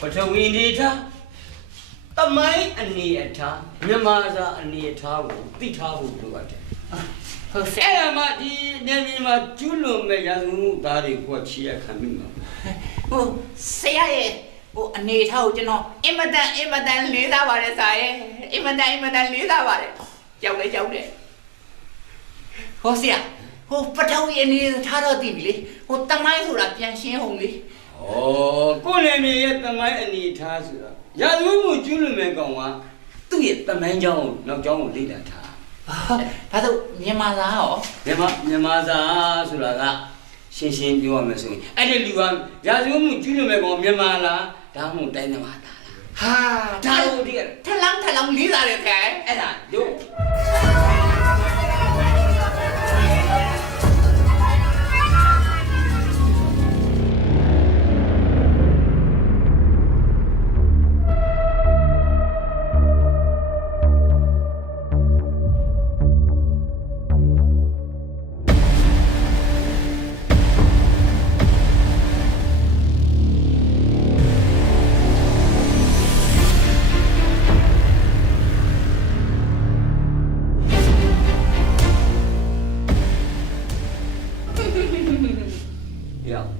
ပထဝီနေထားတမိုင်းအနေအထားမြန်မာစာအနေအထားကိုသိထားဖို့လိုအပ်တယ်ဟုတ်ဆရာမဒီနေမီမှာကျူးလွန်မဲ့ရာဇဝမှုသားတွေကိုချီရခံမိမှာဟိုဆရာရဲ့ဟိုအနေထားကိုကျွန်တော်အင်မတန်လေးစားပါတယ်ဆရာရဲ့အင်မတန်လေးစားပါတယ်ကြောက်တယ်ဟောဆရာဟိုပထဝီအနေထားတော့သိပြီလေဟိုတမိုင်းဆိုတာပြန်ရှင်းအောင်လေဩကိုလည်းမြေရဲ့တမိုင်းအနေအထားဆိုတာရာဇဝမှုကျူးလွန်မဲ့ကောင်ကသူ့ရဲ့တမိုင်းကြောင်းနောက်ကြောင်းကိုလေ့လာထားဒါဆိုမြန်မာသားရောမြန်မာသားဆိုတာကရှင်းပြောရမယ်ဆိုရင်အဲ့ဒီလူကရာဇဝမှုကျူးလွန်မဲ့ကောင်မြန်မာလားဒါမှမဟုတ်တိုင်းသမားသားလားဒါလို့ဒီထလောင်းလေးစားတယ်ဆရာအဲ့ဒါတို့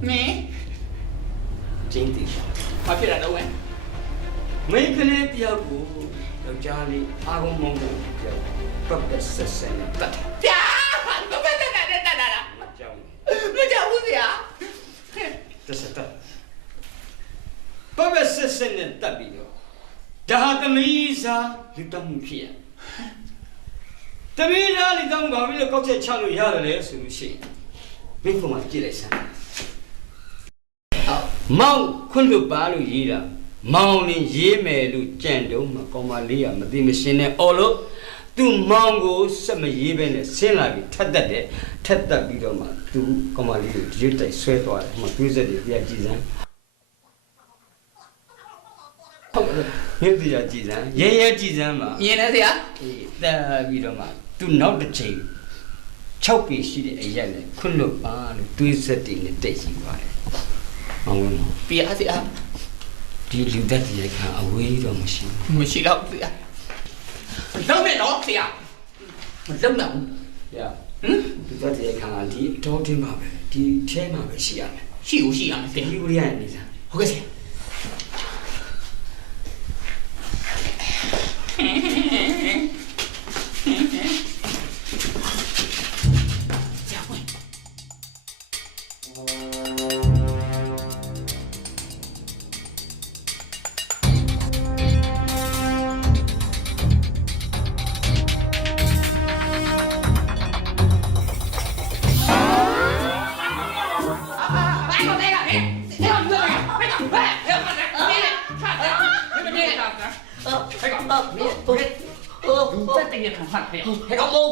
မင်းကျင်းတည်ဘာဖြစ်လာတော့ဝဲမိန်းကလေးတယောက်ကိုယောက်ျားလေးအာရုံမုန်းကိုပြောပတ်သက်ဆက်ဆံတတ်ပြာဘာပဲတက်တာလားမကြောက်ဘူးဆရာတက်ဆက်တက်ပတ်သက်ဆက်ဆံနဲ့တက်ပြီးတော့ဒါဟာသမီးစားလူတမှုဖြစ်ရသမီးသားလူတမှုဘာဖြစ်လို့ကောက်ချက်ချလို့ရတယ်လဲဆိုလို့ရှိရင်မင်းကမှကြည့်လိုက်စမ်းမောင်ခွန်းလို့ပါလို့ရေးတာမောင်လင်းရေးမယ်လို့ကြံတုံးမှာကောင်မလေးကမသိမရှင်းနဲ့အော်လို့သူမောင်ကိုစက်မရေးပဲနဲ့ဆင်းလာပြီးထက်တက်ပြီးတော့မှသူကောင်မလေးကိုဒီရွတ်တိုက်ဆွဲသွားတယ်ဟိုမှာတွေးစက်တွေပြကြည့်စမ်းဟုတ်ကဲ့မြင်ကြည့်စမ်းရဲကြည့်စမ်းပါမြင်တယ်ဆရာတက်ပြီးတော့မှသူနောက်တစ်ချိန်6ปีရှိတဲ့အရက်နဲ့ခွန်းလို့ပါလို့တွေးစက်တွေနဲ့တိတ်ရှိပါတယ်မောင်ဝင်ပြားဆရာဒီလူသက်ကြီးခံအဝေးတော့မရှိတော့ဆရာလုံးမဲ့တော့ဆရာမလုံးတော့ရလူသက်ကြီးခံဒီတော့တင်းပါပဲဒီထဲမှာပဲရှိရမယ်ရှိရမယ်ဆရာဒီဦးရနေစားဟုတ်ကဲ့ဆရာဟဲ့ကောင်မုံ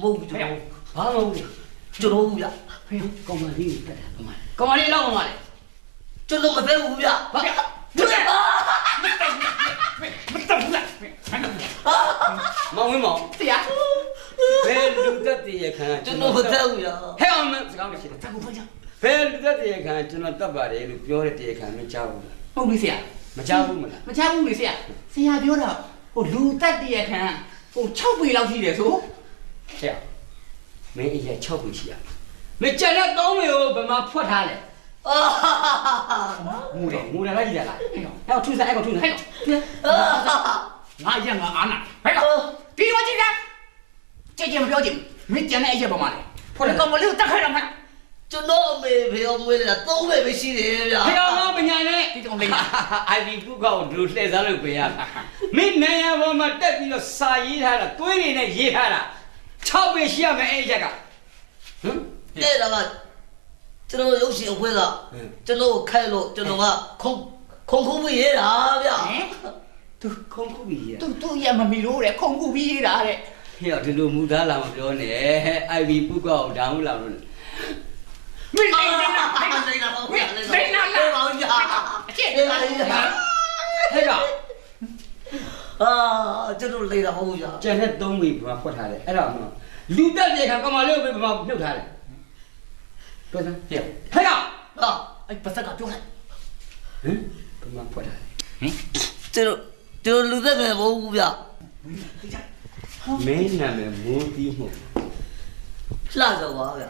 ဘာလို့ကျွန်တော်ဘူးဗျကောင်မလေးတက်တာကောင်မလေးလောက်ကောင်မလေးကျွန်တော်မသိဘူးဗျဘာမတော်ဘူးလားမောင်ဝင်းမောင်ဆရာဘယ်လူသက်တည်းခံကျွန်တော်မသိဘူးဗျဟဲ့အောင်စကားမရှိတယ်တကူဖွင့်ချဘယ်လူသက်တည်းခံကျွန်တော်တတ်ပါတယ်လို့ပြောတဲ့တရားခံမကြောက်ဘူးဟုတ်ပြီဆရာမကြောက်ဘူးမလားမကြောက်ဘူးလေဆရာပြောတာဟိုလူသက်တည်းခံဟို6ပေလောက်ရှိတယ်ဆိုဆရာမင်းအရင်6ပေရှိရမကြက်တဲ့3ပေကိုဘယ်မှာဖွက်ထားလဲငူတယ်လိုက်ကြည့်လားဟဲ့ထူးစားအဲ့ကောင်ထူးဟဲ့ငါရငါအာနာဟဲ့ပြီးတော့ကြည့်လားကြည့်မပြောကြည့်မင်းကြံတဲ့အရက်ပေါ်မှာလေဖော်လေကောင်မလေးကိုတက်ခိုင်းတော့မှာကျွန်တော်အမေဖေအောင်မွေးနေတာ3ပေပဲရှိတယ်ဗျာဖေအောင်တော့ပညာနဲ့ဒီကောင်လေးအိုင်ဗီကုကောဒလူလှည့်စားလို့ပေးရမင်းနေရပေါ်မှာတက်ပြီးတော့စာရေးထားတာသွေးတွေနဲ့ရေးထားတာ6ပေရှိရမယ်အဲ့ရက်ကတဲ့တော့ကျွန်တော်ရုပ်ရှင်အခွဲကကျွန်တော်ခိုက်လို့ကျွန်တော်ကခုံပြီးရေးတာဗျာသူခုံပြီးရေးသူရမမီလို့တဲ့ခုံပြီးရေးတာတဲ့ဟေ့ဒီလိုမူသားလာမပြောနဲ့အိုင်ဗီကုကောဒေါင်းလာလို့မင်းနေနေတာပါဗျာအကျင့်ပါဗျာဟဲ့ကျွန်တော်လေးတာမဟုတ်ဗျာကျန်တဲ့3ပေဘာဖွက်ထားတယ်အဲ့ဒါမှလူတက်ပြေခံကမလေးကိုပဲဘာမြုပ်ထားတယ်ပြောစမ်းဟဲ့အဲ့ပတ်စက်ကပြောလိုက်ဟမ် ဘယ်မှာဖွက်တာ ကျွန်တော်လူသက်ငယ်မဟုတ်ဘူးဗျ မင်းနာမည်မိုးတီးမှု လှစောပါဗျ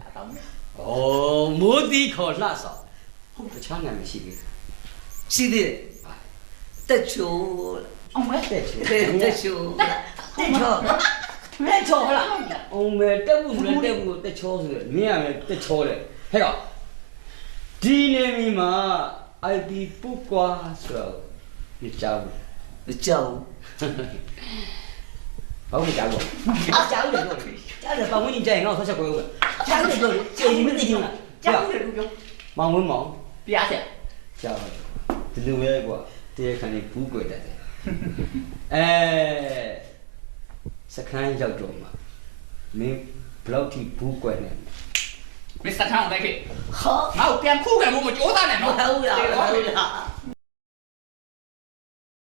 လာတော့မယ် ဩမိုးတီးခေါ်လှဆောင်ဟုတ်တခြားနာမည်ရှိသေး ရှိသေးတယ်တက်ချို အောင်မဲ တက်ချေ တက်ချိုတက်ချော မဲချောဟလား အောင်မဲတက်ဘူးလေတက်ဘူးတက်ချောဆိုရမင်းရမယ်တက်ချောလေဟဲ့ကောင်ဒီနေမီမှာ IP ပုတ်ကွာဆိုတော့ဒီကြောက် မကြောက် ဘာလို့ကြောက်လို့အားကြောက်တယ်လို့ကြောက်တယ်ပတ်ဝန်းကျင်ကြိုင်ငါ့ကိုဆက်ချက်ကိုကြောက်တယ်လို့ကျေရင်မသိဘူးလား ကြောက်တယ်လူပြော မောင်ဝင်းမောင် ပြားဆက် ကြောက်တယ်ဒီလိုပဲကွာတရားခံနေဘူးကွယ်တတ်တယ်စခန်းရောက်တော့မှာမင်းဘလောက်ထိဘူးကွယ်နေ မစ္စတာထောင်းလိုက်ခဲ့ ဟာ ငါ့ကိုပြန်ခုခံဖို့မကြိုးစားနဲ့ မ နော် ဟုတ်ဘူးလား